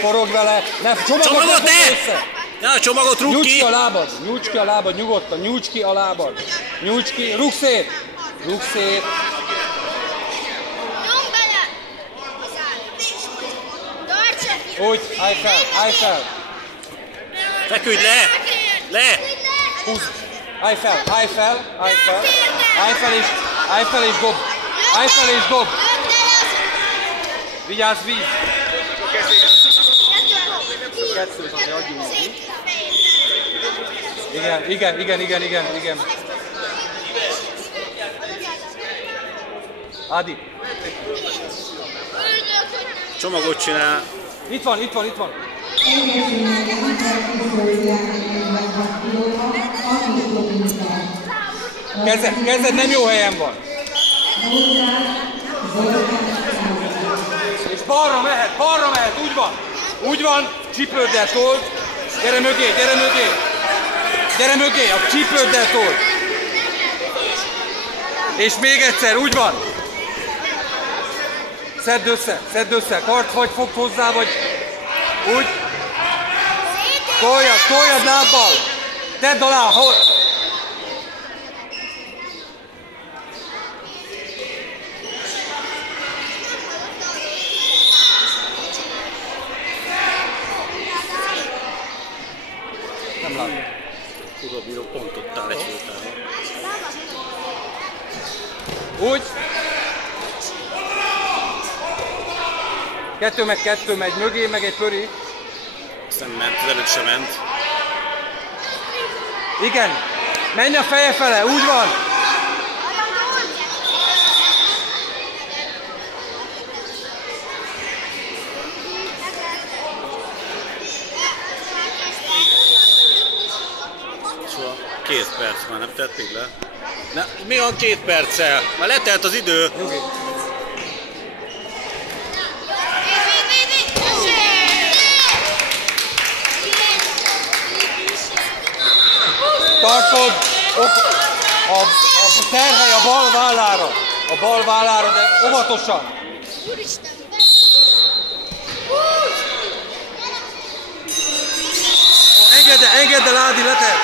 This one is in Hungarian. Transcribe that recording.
Forog vele. Ne, Csomagot ne! Ne a csomagot, rúg ki! Nyújts ki a lábad, nyugodtan, nyújts ki a lábad. Nyújts ki, rúg szét! Rúg szét! Úgy, állj fel! Feküdj le! Le! Húzd! Állj fel és dob! Állj fel és dob! Vigyázz, víz! Kettőt azért adjunk ki. Igen. Adi! Csomagot csinál. Itt van. Kezed nem jó helyen van. És balra mehet, úgy van, csípőddel told. Gyere mögé, a csípőddel told. És még egyszer, úgy van. Szedd össze, kart vagy fogd hozzá, vagy úgy. Toljad lábbal. Tedd alá, nem látom. Tudod, pont ott áll egy után. Úgy. 2 megy mögé, meg egy pöri. Nem ment, az előtt sem ment. Igen. Menj a feje fele, úgy van. Szóval 2 perc már nem tették le. Na, mi van 2 perccel? Már letelt az idő. Nyugi. Tartod, a terhely a bal vállára, de óvatosan. Engedd el, Ádi, leter.